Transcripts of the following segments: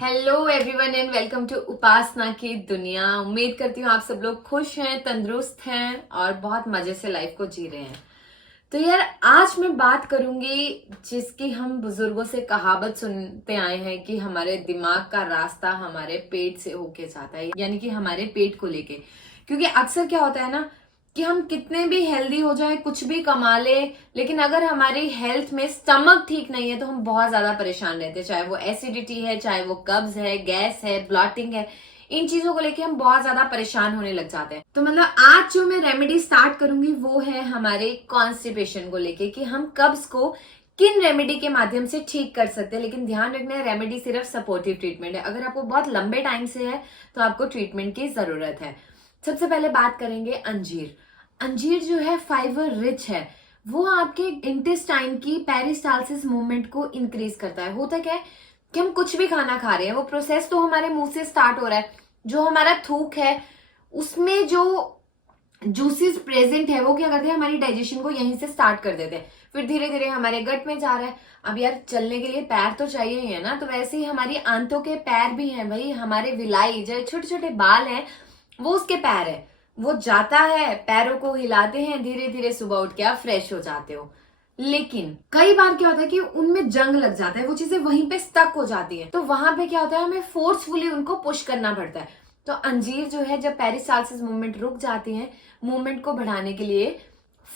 Hello everyone and welcome to उपासना की दुनिया। उम्मीद करती हूँ आप सब लोग खुश हैं, तंदुरुस्त हैं और बहुत मजे से लाइफ को जी रहे हैं। तो यार आज मैं बात करूंगी जिसकी हम बुजुर्गों से कहावत सुनते आए हैं कि हमारे दिमाग का रास्ता हमारे पेट से होके जाता है, यानी कि हमारे पेट को लेके। क्योंकि अक्सर क्या होता है ना कि हम कितने भी हेल्दी हो जाए, कुछ भी कमा ले, लेकिन अगर हमारी हेल्थ में स्टमक ठीक नहीं है तो हम बहुत ज्यादा परेशान रहते हैं। चाहे वो एसिडिटी है, चाहे वो कब्ज है, गैस है, ब्लॉटिंग है, इन चीजों को लेके हम बहुत ज्यादा परेशान होने लग जाते हैं। तो मतलब आज जो मैं रेमेडी स्टार्ट करूंगी वो है हमारे कॉन्स्टिपेशन को लेके कि हम कब्ज को किन रेमेडी के माध्यम से ठीक कर सकते हैं। लेकिन ध्यान रखना है, रेमेडी सिर्फ सपोर्टिव ट्रीटमेंट है। अगर आपको बहुत लंबे टाइम से है तो आपको ट्रीटमेंट की जरूरत है। सबसे पहले बात करेंगे अंजीर। अंजीर जो है फाइबर रिच है, वो आपके इंटेस्टाइन की पेरिस्टालसिस मूवमेंट को इंक्रीज करता है। होता क्या है कि हम कुछ भी खाना खा रहे हैं, वो प्रोसेस तो हमारे मुंह से स्टार्ट हो रहा है। जो हमारा थूक है उसमें जो जूसेस प्रेजेंट है वो क्या करते हैं, हमारी डाइजेशन को यहीं से स्टार्ट कर देते हैं, फिर धीरे धीरे हमारे गट में जा रहा है। अब यार चलने के लिए पैर तो चाहिए ही है ना, तो वैसे ही हमारी आंतों के पैर भी हैं भाई। हमारे विलाई जो छोटे छोटे बाल हैं वो उसके पैर है, वो जाता है, पैरों को हिलाते हैं, धीरे धीरे सुबह उठ के आप फ्रेश हो जाते हो। लेकिन कई बार क्या होता है कि उनमें जंग लग जाता है, वो चीजें वहीं पे स्टक हो जाती है, तो वहां पे क्या होता है, हमें फोर्सफुली उनको पुश करना पड़ता है। तो अंजीर जो है, जब पेरिस्टालसिस मूवमेंट रुक जाती है, मूवमेंट को बढ़ाने के लिए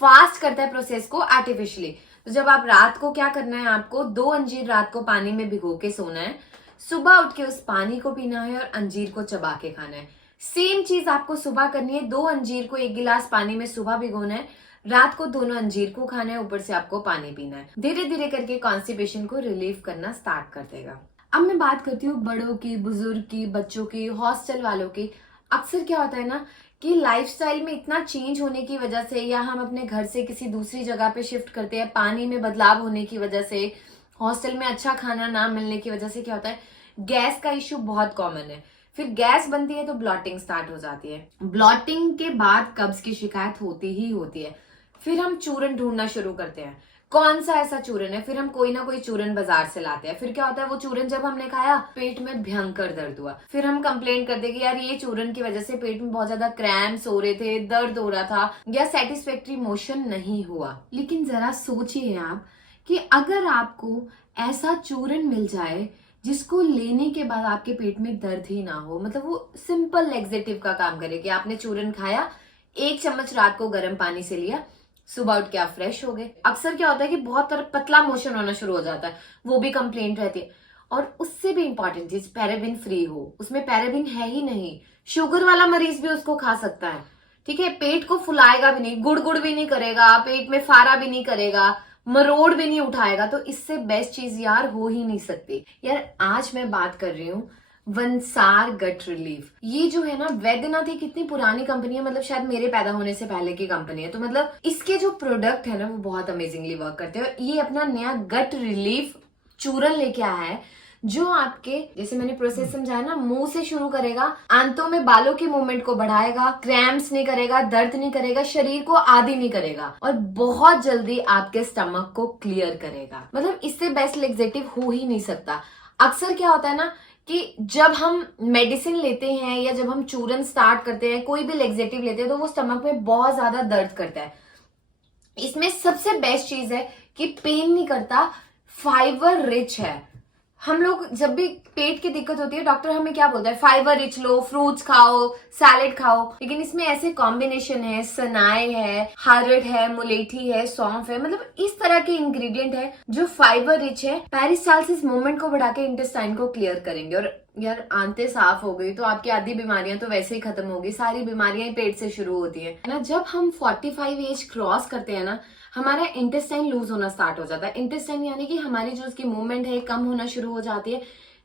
फास्ट करता है प्रोसेस को आर्टिफिशियली। तो जब आप रात को क्या करना है, आपको 2 अंजीर रात को पानी में भिगो के सोना है, सुबह उठ के उस पानी को पीना है और अंजीर को चबा के खाना है। सेम चीज आपको सुबह करनी है, 2 अंजीर को 1 गिलास पानी में सुबह भिगोना है, रात को दोनों अंजीर को खाना है, ऊपर से आपको पानी पीना है। धीरे धीरे करके कॉन्स्टिपेशन को रिलीव करना स्टार्ट कर देगा। अब मैं बात करती हूँ बड़ों की, बुजुर्ग की, बच्चों की, हॉस्टल वालों की। अक्सर क्या होता है ना कि लाइफस्टाइल में इतना चेंज होने की वजह से, या हम अपने घर से किसी दूसरी जगह पे शिफ्ट करते हैं, पानी में बदलाव होने की वजह से, हॉस्टल में अच्छा खाना ना मिलने की वजह से क्या होता है, गैस का इश्यू बहुत कॉमन है। फिर गैस बनती है तो ब्लॉटिंग स्टार्ट हो जाती है। ब्लॉटिंग के बाद कब्ज की शिकायत होती ही होती है। फिर हम चूरन ढूंढना शुरू करते हैं, कौन सा ऐसा चूरन है। फिर हम कोई ना कोई चूरन बाजार से लाते हैं। फिर क्या होता है, वो चूरन जब हमने खाया, पेट में भयंकर दर्द हुआ। फिर हम कंप्लेंट करते कि यार ये चूरन की वजह से पेट में बहुत ज्यादा क्रैम्प्स हो रहे थे, दर्द हो रहा था, या सेटिस्फैक्ट्री मोशन नहीं हुआ। लेकिन जरा सोचिए आप कि अगर आपको ऐसा चूरन मिल जाए जिसको लेने के बाद आपके पेट में दर्द ही ना हो, मतलब वो सिंपल लेक्सेटिव का काम करे कि आपने चूरन खाया, 1 चम्मच रात को गर्म पानी से लिया, सुबह उठ के आप फ्रेश हो गए। अक्सर क्या होता है कि बहुत पतला मोशन होना शुरू हो जाता है, वो भी कंप्लेंट रहती है। और उससे भी इंपॉर्टेंट चीज, पैराबिन फ्री हो। उसमें पैराबिन है ही नहीं। शुगर वाला मरीज भी उसको खा सकता है, ठीक है। पेट को फुलाएगा भी नहीं, गुड़ गुड़ भी नहीं करेगा, पेट में फारा भी नहीं करेगा, मरोड़ भी नहीं उठाएगा। तो इससे बेस्ट चीज यार हो ही नहीं सकती। यार आज मैं बात कर रही हूँ वंसार गट रिलीफ। ये जो है ना, वैद्यनाथ एक कितनी पुरानी कंपनी है, मतलब शायद मेरे पैदा होने से पहले की कंपनी है। तो मतलब इसके जो प्रोडक्ट है ना वो बहुत अमेजिंगली वर्क करते हैं। ये अपना नया गट रिलीफ चूरन लेके आया है, जो आपके, जैसे मैंने प्रोसेस समझाया ना, मुंह से शुरू करेगा, आंतों में बालों के मूवमेंट को बढ़ाएगा, क्रैम्प्स नहीं करेगा, दर्द नहीं करेगा, शरीर को आदी नहीं करेगा, और बहुत जल्दी आपके स्टमक को क्लियर करेगा। मतलब इससे बेस्ट लेक्सेटिव हो ही नहीं सकता। अक्सर क्या होता है ना कि जब हम मेडिसिन लेते हैं या जब हम चूरन स्टार्ट करते हैं, कोई भी लेक्सेटिव लेते हैं, तो वो स्टमक में बहुत ज्यादा दर्द करता है। इसमें सबसे बेस्ट चीज है कि पेन नहीं करता, फाइबर रिच है। हम लोग जब भी पेट की दिक्कत होती है, डॉक्टर हमें क्या बोलता है, फाइबर रिच लो, फ्रूट्स खाओ, सैलेड खाओ। लेकिन इसमें ऐसे कॉम्बिनेशन है, सनाए है, हरड़ है, मुलेठी है, सौंफ है, मतलब इस तरह के इंग्रेडिएंट है जो फाइबर रिच है, पेरिस्टालसिस मूवमेंट को बढ़ा के इंटेस्टाइन को क्लियर करेंगे। और यार आंतें साफ हो गई तो आपकी आधी बीमारियां तो वैसे ही खत्म होगी। सारी बीमारियां ही पेट से शुरू होती है ना। जब हम 45 एज क्रॉस करते हैं ना, हमारा इंटेस्टाइन लूज होना स्टार्ट हो जाता है। इंटेस्टाइन यानी कि हमारी जो उसकी मूवमेंट है कम होना शुरू हो जाती है,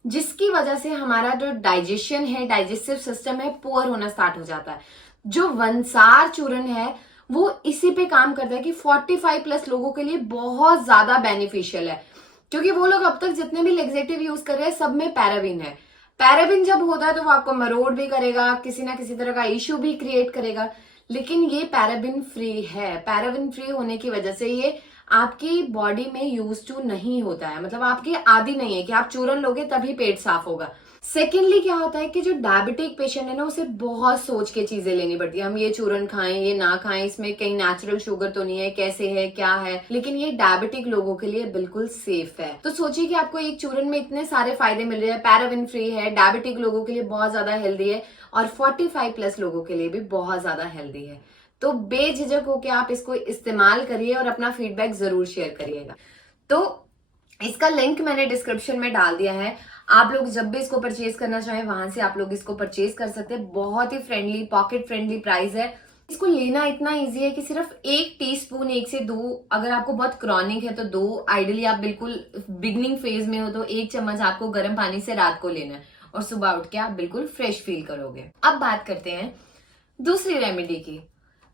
जिसकी वजह से हमारा जो डाइजेशन है, डाइजेस्टिव सिस्टम है, पुअर होना स्टार्ट हो जाता है। जो वंसार चूरन है वो इसी पे काम करता है कि 45 प्लस लोगों के लिए बहुत ज्यादा बेनिफिशियल है। क्योंकि वो लोग अब तक जितने भी लेक्सेटिव यूज कर रहे हैं सब में पैराबिन है। पैराबिन जब होता है तो वो आपको मरोड़ भी करेगा, किसी ना किसी तरह का इश्यू भी क्रिएट करेगा। लेकिन ये पैराबिन फ्री है। पैराबिन फ्री होने की वजह से ये आपकी बॉडी में यूज टू नहीं होता है, मतलब आपकी आदि नहीं है कि आप चूरन लोगे तभी पेट साफ होगा। सेकेंडली क्या होता है कि जो डायबिटिक पेशेंट है ना, उसे बहुत सोच के चीजें लेनी पड़ती है। हम ये चूरन खाएं, ये ना खाएं, इसमें कहीं नेचुरल शुगर तो नहीं है, कैसे है, क्या है। लेकिन ये डायबिटिक लोगों के लिए बिल्कुल सेफ है। तो सोचिए कि आपको एक चूरन में इतने सारे फायदे मिल रहे हैं, पैराबिन फ्री है, डायबिटिक लोगों के लिए बहुत ज्यादा हेल्दी है और 45+ लोगों के लिए भी बहुत ज्यादा हेल्दी है। तो बेझिझक होकर आप इसको इस्तेमाल करिए और अपना फीडबैक जरूर शेयर करिएगा। तो इसका लिंक मैंने डिस्क्रिप्शन में डाल दिया है। आप लोग जब भी इसको परचेज करना चाहें वहां से आप लोग इसको परचेज कर सकते हैं। बहुत ही फ्रेंडली, पॉकेट फ्रेंडली प्राइस है। इसको लेना इतना इजी है कि सिर्फ 1 टीस्पून, 1 से 2, अगर आपको बहुत क्रॉनिक है तो 2, आइडियली आप बिल्कुल बिगनिंग फेज में हो तो 1 चम्मच आपको गर्म पानी से रात को लेना है और सुबह उठ के आप बिल्कुल फ्रेश फील करोगे। अब बात करते हैं दूसरी रेमेडी की।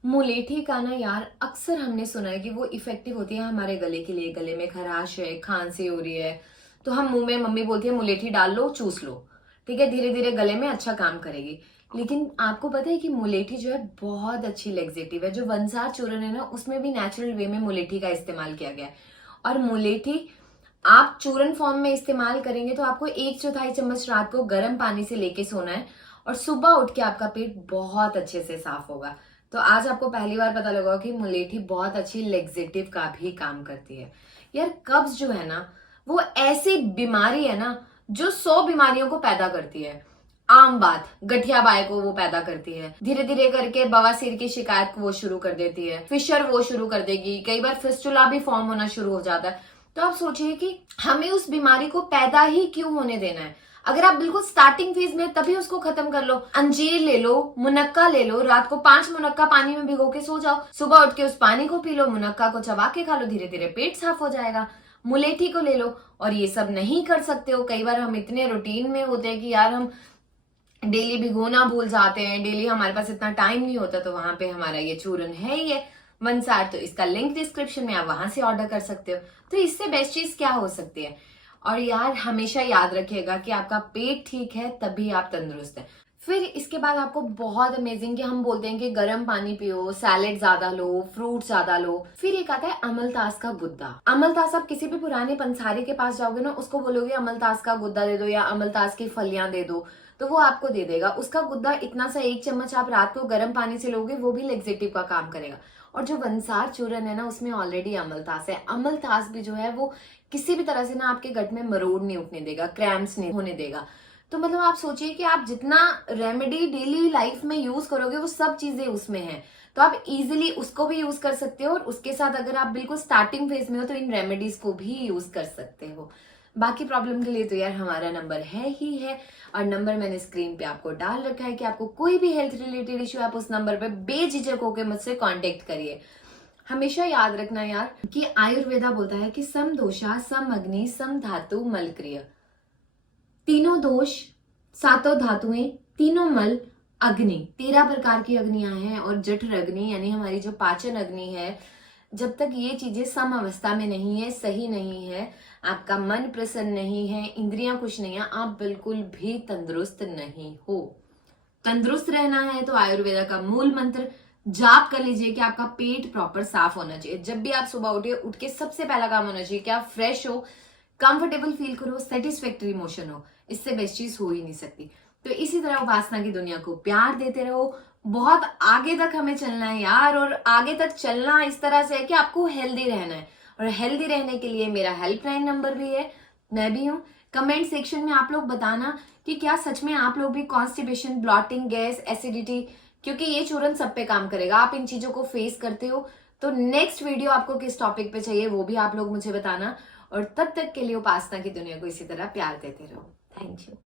मुलेठी का ना यार, अक्सर हमने सुना है कि वो इफेक्टिव होती है हमारे गले के लिए। गले में खराश है, खांसी हो रही है, तो हम मुंह में, मम्मी बोलती है मुलेठी डाल लो, चूस लो, ठीक है, धीरे धीरे गले में अच्छा काम करेगी। लेकिन आपको पता है कि मुलेठी जो है बहुत अच्छी लेग्जेटिव है। जो वंसार चूरन है ना, उसमें भी नेचुरल वे में मुलेठी का इस्तेमाल किया गया है। और मुलेठी आप चूरन फॉर्म में इस्तेमाल करेंगे तो आपको 1/4 चम्मच रात को गर्म पानी से लेके सोना है और सुबह उठ के आपका पेट बहुत अच्छे से साफ होगा। तो आज आपको पहली बार पता लगा कि मुलेठी बहुत अच्छी लेग्जेटिव का भी काम करती है। यार कब्ज जो है ना, वो ऐसी बीमारी है ना जो 100 बीमारियों को पैदा करती है। आम बात, गठिया बाय को वो पैदा करती है, धीरे धीरे करके बवासीर की शिकायत को वो शुरू कर देती है, फिशर वो शुरू कर देगी, कई बार फिस्टुला भी फॉर्म होना शुरू हो जाता है। तो आप सोचिए कि हमें उस बीमारी को पैदा ही क्यों होने देना है। अगर आप बिल्कुल स्टार्टिंग फेज में, तभी उसको खत्म कर लो। अंजीर ले लो, मुनक्का ले लो, रात को 5 मुनक्का पानी में भिगो के सो जाओ, सुबह उठ के उस पानी को पी लो, मुनक्का को चबा के खा लो, धीरे धीरे पेट साफ हो जाएगा। मुलेठी को ले लो। और ये सब नहीं कर सकते हो, कई बार हम इतने रूटीन में होते हैं कि यार हम डेली भिगोना भूल जाते हैं, डेली हमारे पास इतना टाइम नहीं होता, तो वहां पे हमारा ये चूरन है ही है वंसार। तो इसका लिंक डिस्क्रिप्शन में, आप वहां से ऑर्डर कर सकते हो। तो इससे बेस्ट चीज क्या हो सकती है। और यार हमेशा याद रखिएगा कि आपका पेट ठीक है तभी आप तंदुरुस्त हैं। फिर इसके बाद आपको बहुत अमेजिंग, कि हम बोलते हैं कि गर्म पानी पियो, सैलेड ज्यादा लो, फ्रूट ज्यादा लो। फिर एक आता है अमलतास का गुद्दा। अमलतास, आप किसी भी पुराने पंसारी के पास जाओगे ना, उसको बोलोगे अमलतास का गुद्दा दे दो या अमलतास की फलियां दे दो, तो वो आपको दे देगा। उसका गुद्दा इतना सा 1 चम्मच आप रात को गर्म पानी से लोगे, वो भी लेग्जेटिव का काम करेगा। और जो वंसार चूरन है ना, उसमें ऑलरेडी अमलतास है। अमलतास भी जो है वो किसी भी तरह से ना आपके गट में मरोड़ नहीं उठने देगा, क्रैम्प्स नहीं होने देगा। तो मतलब आप सोचिए कि आप जितना रेमेडी डेली लाइफ में यूज करोगे वो सब चीजें उसमें हैं। तो आप इजीली उसको भी यूज कर सकते हो और उसके साथ अगर आप बिल्कुल स्टार्टिंग फेज में हो तो इन रेमेडीज को भी यूज कर सकते हो। बाकी प्रॉब्लम के लिए तो यार हमारा नंबर है ही है, और नंबर मैंने स्क्रीन पे आपको डाल रखा है कि आपको कोई भी हेल्थ रिलेटेड इश्यू, आप उस नंबर पे बेझिझक होकर मुझसे कांटेक्ट करिए। हमेशा याद रखना यार कि आयुर्वेदा बोलता है कि सम दोषा सम अग्नि सम धातु मल क्रिय। तीनों दोष, सातों धातुएं, तीनों मल, अग्नि, 13 प्रकार की अग्नियां हैं। और जठर अग्नि यानी हमारी जो पाचन अग्नि है, जब तक ये चीजें सम अवस्था में नहीं है, सही नहीं है, आपका मन प्रसन्न नहीं है, इंद्रियां खुश नहीं है, आप बिल्कुल भी तंदुरुस्त नहीं हो। तंदुरुस्त रहना है तो आयुर्वेदा का मूल मंत्र जाप कर लीजिए कि आपका पेट प्रॉपर साफ होना चाहिए। जब भी आप सुबह उठे, उठ के सबसे पहला काम होना चाहिए कि आप फ्रेश हो, कंफर्टेबल फील करो, सेटिस्फैक्टरी मोशन हो। इससे बेस्ट चीज हो ही नहीं सकती। तो इसी तरह उपासना की दुनिया को प्यार देते रहो। बहुत आगे तक हमें चलना है यार, और आगे तक चलना इस तरह से है कि आपको हेल्दी रहना है। और हेल्दी रहने के लिए मेरा हेल्पलाइन नंबर भी है, मैं भी हूँ। कमेंट सेक्शन में आप लोग बताना कि क्या सच में आप लोग भी कॉन्स्टिपेशन, ब्लॉटिंग, गैस, एसिडिटी, क्योंकि ये चूरन सब पे काम करेगा, आप इन चीजों को फेस करते हो। तो नेक्स्ट वीडियो आपको किस टॉपिक पे चाहिए वो भी आप लोग मुझे बताना। और तब तक के लिए उपासना की दुनिया को इसी तरह प्यार देते रहो। Thank you.